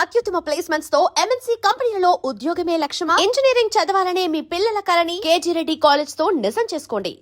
అత్యుత్తమ ప్లేస్మెంట్స్ తో ఎంఎన్సీ కంపెనీలలో ఉద్యోగమే లక్ష్యమా? ఇంజనీరింగ్ చదవాలనే మీ పిల్లల కలని కేజీ రెడ్డి కాలేజ్ తో నిజం చేసుకోండి.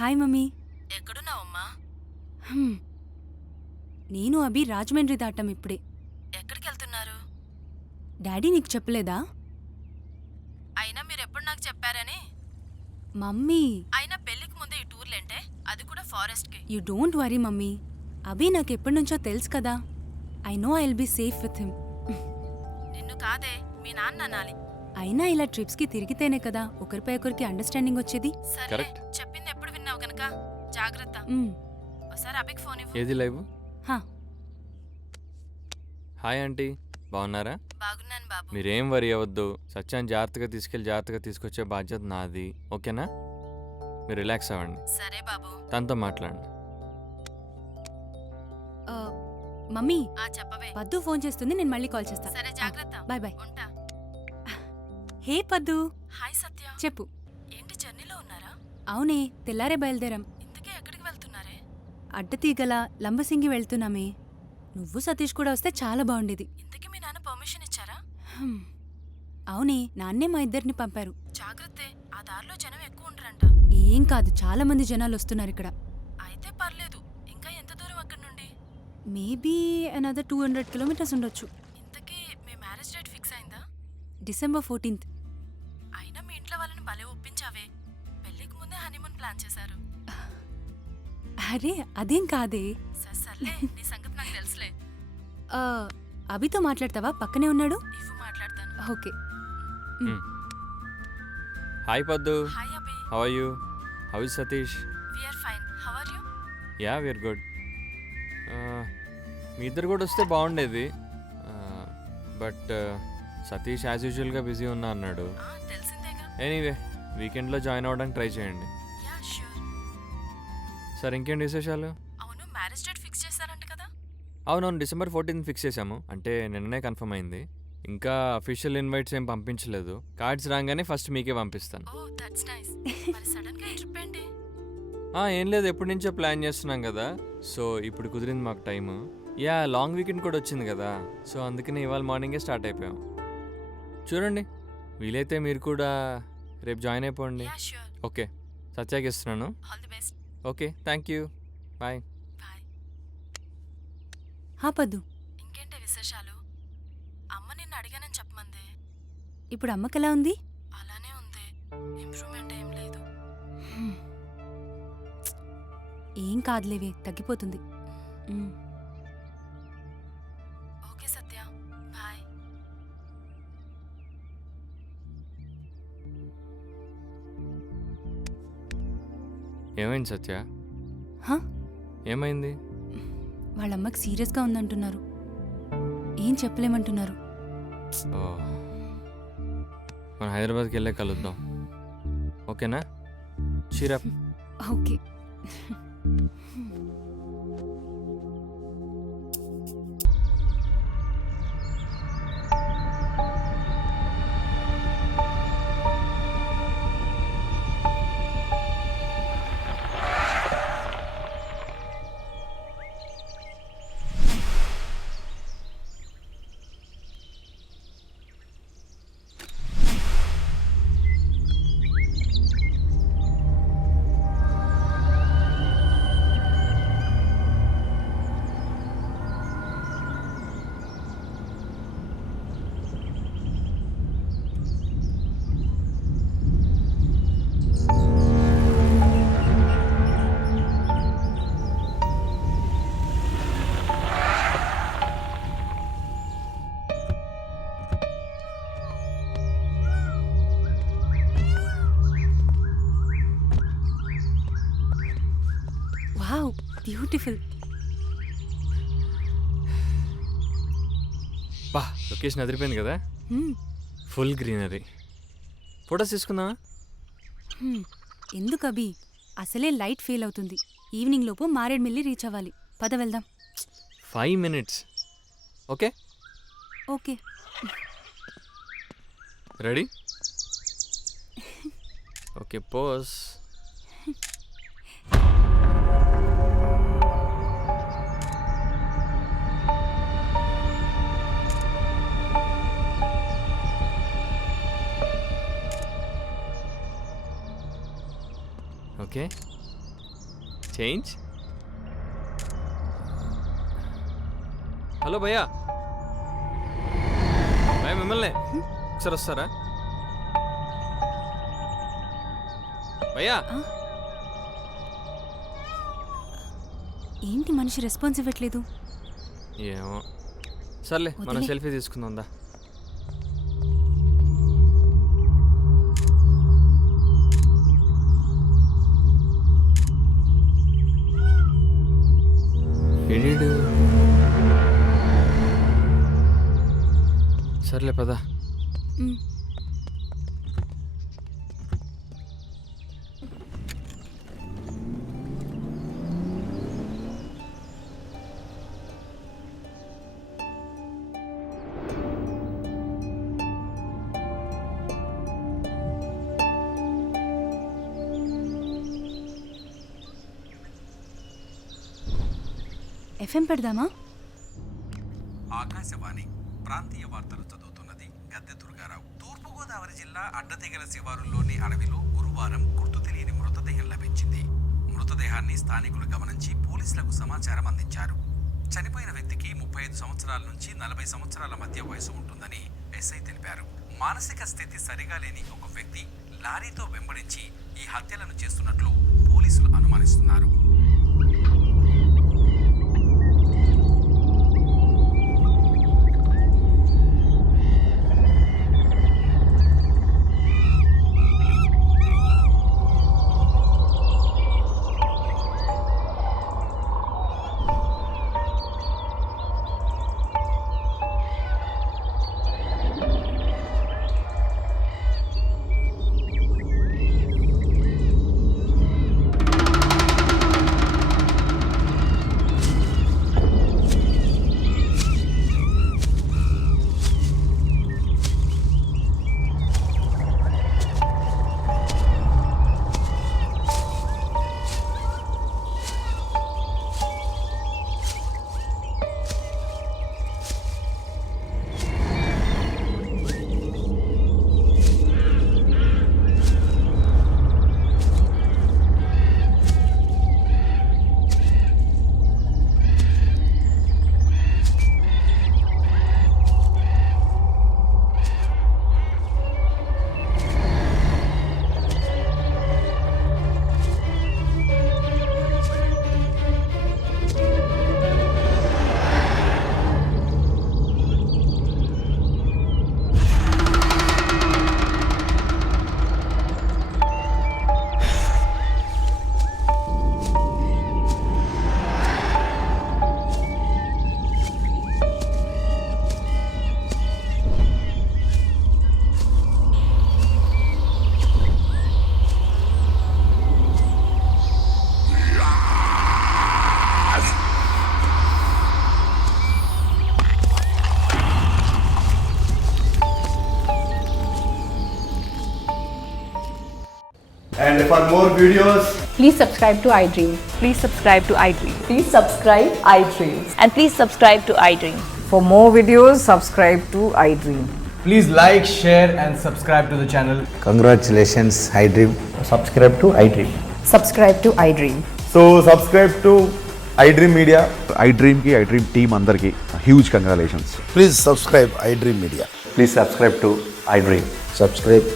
Hi mummy. ఎక్కడున్నావమ్మా? నేను అభి రాజమండ్రి దాటాం ఇప్పుడే. ఎక్కడికి వెళ్తున్నారు? డాడీ నీకు చెప్పలేదా? అయినా మీరెప్పుడు నాకు చెప్పారని. మమ్మీ అయినా పెళ్లికి ముందే ఈ టూర్లేంటే, అది కూడా ఫారెస్ట్కి. You don't worry mummy. Abhi నాకు ఎప్పటి నుంచో తెలుసు కదా. I know I will be safe with him. నిన్ను కాదే, మీ నాన్న అనాలి. అయినా ఇలా ట్రిప్స్కి తిరిగితేనే కదా ఒకరిపై ఒకరికి అండర్స్టాండింగ్ వచ్చేది. సరే, చెప్పింది ఎప్పుడు విన్నావు గనక జాగ్రత్త. ఒకసారి అభికి ఫోన్ ఇవ్వు. ఏది లైవ్? హా. హాయ్ ఆంటీ, బాగున్నారా? బాగున్నాను బాబు. మీరేం వరి అవ్వద్దు. సత్యాన్ని జాగ్రత్తగా తీసుకెళ్ళి జాగ్రత్తగా తీసుకొచ్చే బాధ్యత నాది, ఓకేనా? మీరు రిలాక్స్ అవ్వండి. సరే బాబు. తనతో మాట్లాడండి. మమ్మీ చెప్పవే. పద్దు ఫోన్ చేస్తుంది, నేను మళ్ళీ కాల్ చేస్తా. సరే, జాగ్రత్త. Bye bye. ఉంటా. హే పద్దు. హాయ్ సత్య. చెప్పు. ఏంటి జర్నీలో ఉన్నారా? అవునే, తెల్లారే బయలుదేరాం. ఇంతకీ ఎక్కడికి వెళ్తున్నారే? అడ్డతీగల లంబసింగి వెళ్తున్నామే. నువ్వు సతీష్ కూడా వస్తే చాలా బాగుండేది. ఇంతకీ మీ నాన్న పర్మిషన్ ఇచ్చారా? అవునే, నాన్నే మా ఇద్దరిని పంపారు. జాగ్రత్తే, ఆ దారిలో జనం ఎక్కువ ఉండరంట. ఏం కాదు, చాలా మంది జనాలు వస్తున్నారు ఇక్కడ. అయితే పర్లేదు. ఇంకా ఎంత దూరం అక్కడి నుండి? మేబీ అనదర్ 200 కిలోమీటర్స్ ఉండొచ్చు. ఇంతకీ మీ మ్యారేజ్ డేట్ ఫిక్స్ అయిందా? December 14th. అయినా మీ ఇంట్లో వాళ్ళని భలే ఒప్పించావే. పెళ్లికి ముందే హనీమూన్ ప్లాన్ చేశారు. అరే అదేం కాదే. సర్లే, నీ సంగతి నాకు తెలుసులే. అభితో మాట్లాడతావా? పక్కనే ఉన్నాడు. ఇవ్వు, మాట్లాడతాను. Okay. Hi Paddu. Hi Abhi. How are you? How is Satish? We are fine. How are you? Yeah, we are good. మీ ఇద్దరు కూడా వస్తే బాగుండేది, బట్ సతీష్ యాజ్ యూజువల్గా బిజీ ఉన్నా అన్నాడు. తెలిసిందేగా. ఎనీవే, వీకెండ్లో జాయిన్ అవ్వడానికి ట్రై చేయండి. Yeah sure. సార్, ఇంకేంటి విశేషాలు? అవును, మ్యారేజ్ డేట్ ఫిక్స్ చేశారంట కదా? అవునవును, December 14th ఫిక్స్ చేశాము. అంటే నిన్ననే కన్ఫర్మ్ అయింది. ఇంకా అఫీషియల్ ఇన్వైట్స్ ఏం పంపించలేదు. కార్డ్స్ రాగానే ఫస్ట్ మీకే పంపిస్తాను. ఓ దట్స్ నైస్. మరి సడన్ గా ట్రిప్ ఏంటి? ఏం లేదు, ఎప్పటి నుంచో ప్లాన్ చేస్తున్నాం కదా, సో ఇప్పుడు కుదిరింది మాకు టైము. యా లాంగ్ వీకెండ్ కూడా వచ్చింది కదా, సో అందుకని ఇవాళ మార్నింగే స్టార్ట్ అయిపోయాం. చూడండి, వీలైతే మీరు కూడా రేపు జాయిన్ అయిపోండి. Yeah sure. ఓకే, సత్యాకి ఇస్తున్నాను. All the best. Okay, thank you, bye. Bye. Paddu, ఇంకేంటి విశేషాలు? అమ్మ నిన్ను అడిగానని చెప్పమంది. ఇప్పుడు అమ్మకెలా ఉంది? అలానే ఉంది, ఇంప్రూవ్మెంట్ ఏం లేదు. ఏం కాదులేవే, తగ్గిపోతుంది. ఓకే సత్య, బాయ్. ఏమైంది సత్య? హా? ఏమైంది? వాళ్ళమ్మకి సీరియస్గా ఉందంటున్నారు. ఏం చెప్పలేమంటున్నారు. ఓ, మనం హైదరాబాద్కి వెళ్ళే కలుద్దాం, ఓకేనా? చీరప్. ఓకే. Wow, beautiful. బా, లొకేషన్ అదిరిపోయింది కదా, ఫుల్ గ్రీనరీ. ఫొటోస్ తీసుకుందామా? ఎందుకు అభి, అసలే లైట్ ఫెయిల్ అవుతుంది. ఈవినింగ్ లోపు మారేడుమిల్లి రీచ్ అవ్వాలి. పద వెళ్దాం. 5 minutes. Okay okay. Ready? Okay, pose. Okay, change. Hello భయ్యా, భయ్యా మిమ్మల్ని ఒకసారి వస్తారా భయ్యా? ఏంటి మనిషి రెస్పాన్స్ ఇవ్వట్లేదు? ఏమో, సర్లే మనం వదిలే. సెల్ఫీ తీసుకుందాం దా. ఏడీడు? సర్లే పద. ఎఫ్ఎం పెడదామా? ఆకాశవాణి ప్రాంతీయ వార్తలు చదువుతున్నది గద్దె దుర్గారావు. తూర్పుగోదావరి జిల్లా అడ్డతెగల శివారుల్లోని అడవిలో గురువారం గుర్తు తెలియని మృతదేహం లభించింది. మృతదేహాన్ని స్థానికులు గమనించి పోలీసులకు సమాచారం అందించారు. చనిపోయిన వ్యక్తికి 35 సంవత్సరాల నుంచి 40 సంవత్సరాల మధ్య వయసు ఉంటుందని ఎస్ఐ తెలిపారు. మానసిక స్థితి సరిగా లేని ఒక వ్యక్తి లారీతో వెంబడించి ఈ హత్యలను చేస్తున్నట్లు పోలీసులు అనుమానిస్తున్నారు. And for more videos, Please subscribe to iDream. Please subscribe to iDream. Please subscribe iDream. And please subscribe to iDream. For more videos, subscribe to iDream. please like, share, and subscribe to the channel. Congratulations, iDream. Subscribe to iDream. Subscribe to iDream. So subscribe to iDream Media. iDream team అందరికి huge congratulations. Please subscribe iDream Media. Please subscribe to iDream. Subscribe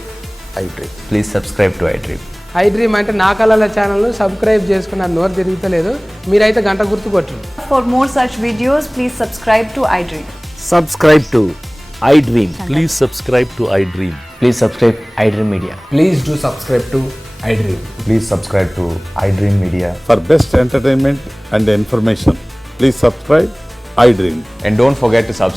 iDream. Please subscribe to iDream. iDream అంటే నా కళల ఛానల్ను subscribe చేసుకున్న నోరు తిరుగుతలేదు, మీరైతే గంట గుర్తు కొట్టండి. For more such videos, please subscribe to iDream. Subscribe to iDream. Please subscribe to iDream. Please subscribe iDream Media. Please do subscribe to iDream. Please subscribe to iDream Media. For best entertainment and information, please subscribe iDream. And don't forget to subscribe